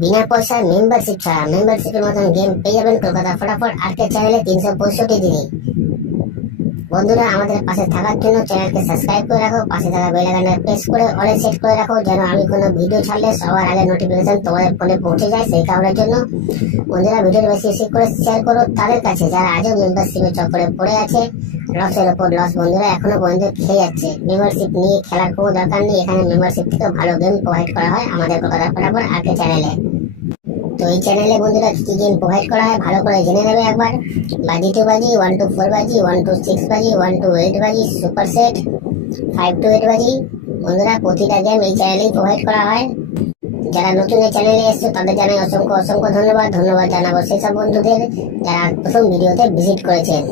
বিনা পয়সায় মেম্বারশিপ ছাড়া মেম্বারশিপের মতন গেম পেয়ে যাবেন কলকাতা ফটাফট আর্কেড চ্যানেলে 365 দিনই। বন্ধুরা, আমাদের পাশে থাকার জন্য চ্যানেলকে সাবস্ক্রাইব করে রাখো, পাশে থাকা বেল আইকনটা প্রেস করে অলে সেট করে রাখো, যেন আমি কোনো ভিডিও ছাড়লে সবার আগে নোটিফিকেশন তোমাদের ফোনে পৌঁছে যায়। সেই কারণের জন্য বন্ধুরা, ভিডিওটা বেশি বেশি করে শেয়ার করো তাদের কাছে যারা আজও মেম্বারশিপের চক্করে পড়ে আছে। লসের ওপর লস বন্ধুরা এখনো পর্যন্ত খেয়ে যাচ্ছে। মেম্বারশিপ নিয়ে খেলার কোনো দরকার নেই, এখানে মেম্বারশিপ থেকে ভালো গেম প্রোভাইড করা হয় আমাদের কলকাতা ফটাফট আর্কেড চ্যানেলে। তো এই চ্যানেলে বন্ধুরা কি গেম প্রোভাইড করা হয় ভালো করে জেনে নেবে একবার। বাজি 2 বাজি, 1 to 4 বাজি, 1 to 6 বাজি, 1 to 8 বাজি, সুপার সেট 5 to 8 বাজি। বন্ধুরা, প্রতিটা গেম এই চ্যানেলেই প্রোভাইড করা হয়। যারা নতুন এই চ্যানেলে এসছে তাদের জানাই অসংখ্য অসংখ্য ধন্যবাদ। ধন্যবাদ জানাবো সেসব বন্ধুদের যারা প্রথম ভিডিওতে ভিজিট করেছেন।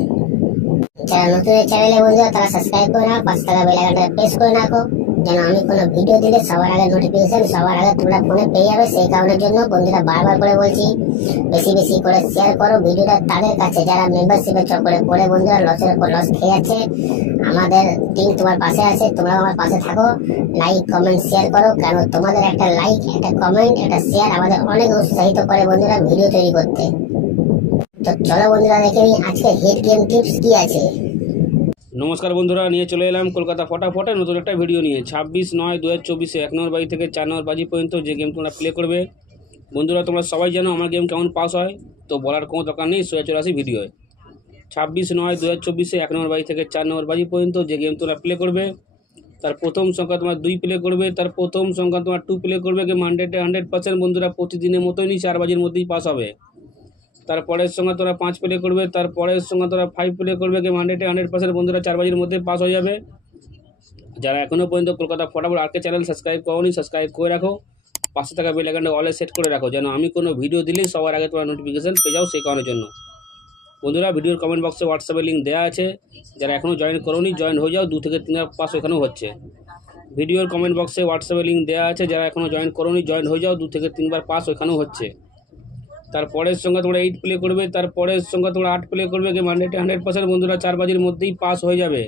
যারা নতুন এই চ্যানেলে বন্ধুরা তারা সাবস্ক্রাইব করে নাও, পাশে থাকা বেল আইকনটা প্রেস করে রাখো, যেন আমি কোনো ভিডিও দিলে সবার আগে নোটিফিকেশন সবার আগে তোমরা ফোনে পেয়ে যাবে। সেই কারণের জন্য বন্ধুরা বারবার করে বলছি, বেশি বেশি করে শেয়ার করো ভিডিওটা তাদের কাছে যারা মেম্বারশিপের চক্করে পড়ে বন্ধুরা লসের উপর লস খেয়ে যাচ্ছে। আমাদের টিম তোমার পাশে আছে, তোমরাও আমার পাশে থাকো। লাইক কমেন্ট শেয়ার করো, কারণ তোমাদের একটা লাইক, একটা কমেন্ট, একটা শেয়ার আমাদের অনেক উৎসাহিত করে বন্ধুরা ভিডিও তৈরি করতে। তো চলো বন্ধুরা দেখে নিই আজকে হিট গেম টিপস কি আছে। নমস্কার বন্ধুরা, নিয়ে চলে এলাম কলকাতা ফটাফটে নতুন একটা ভিডিও নিয়ে। 26/9/2024 1 নম্বর বাজি থেকে 4 নম্বর বাজি পর্যন্ত যে গেম তোমরা প্লে করবে। বন্ধুরা, তোমরা সবাই জানো আমার গেম কেমন পাস হয়, তো বলার কোনো দরকার নেই, সোজা চলে আসি ভিডিওয়। 26/9/2024 1 নম্বর বাজি থেকে 4 নম্বর বাজি পর্যন্ত যে গেম তোমরা প্লে করবে, তার প্রথম সংখ্যা তোমার 2 প্লে করবে, তার প্রথম সংখ্যা তোমার 2 প্লে করবে। গেম 100% বন্ধুরা প্রতিদিনের মতোই 4 বাজির মধ্যেই পাস হবে। তারপরের সঙ্গে তোরা 5 প্লে করবে, তারপরের সঙ্গে তোরা 5 প্লে করবে। গেম 100% বন্ধুরা 4 বাজির মধ্যে পাস হয়ে যাবে। যারা এখনও পর্যন্ত কলকাতা ফটাফট আর্কেড চ্যানেল সাবস্ক্রাইব করোনি, সাবস্ক্রাইব করে রাখো, পাশে থাকা বেল আইকনটা অলে সেট করে রাখো, যেন আমি কোনো ভিডিও দিলেই সবার আগে তোমরা নোটিফিকেশান পেয়ে যাও। সেই কারণের জন্য বন্ধুরা, ভিডিওর কমেন্ট বক্সে হোয়াটসঅ্যাপের লিঙ্ক দেওয়া আছে, যারা এখনও জয়েন করোনি জয়েন হয়ে যাও। 2 থেকে 3 পাস এখানেও হচ্ছে। ভিডিওর কমেন্ট বক্সে হোয়াটসঅ্যাপের লিঙ্ক দেওয়া আছে, যারা এখনও জয়েন করোনি জয়েন হয়ে যাও। 2 থেকে 3 পাস ওখানেও হচ্ছে। তারপরের সঙ্গে তোমরা 8 প্লে করবে, তারপরের সঙ্গে তোমরা 8 প্লে করবে। গেম 100% বন্ধুরা 4 বাজির মধ্যেই পাস হয়ে যাবে।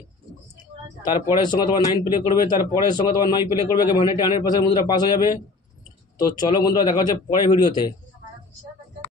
তারপরের সঙ্গে তোমার 9 প্লে করবে, তারপরের সঙ্গে তোমার 9 প্লে করবে। গেম 100% বন্ধুরা পাস হয়ে যাবে। তো চলো বন্ধুরা, দেখা হচ্ছে পরের ভিডিওতে।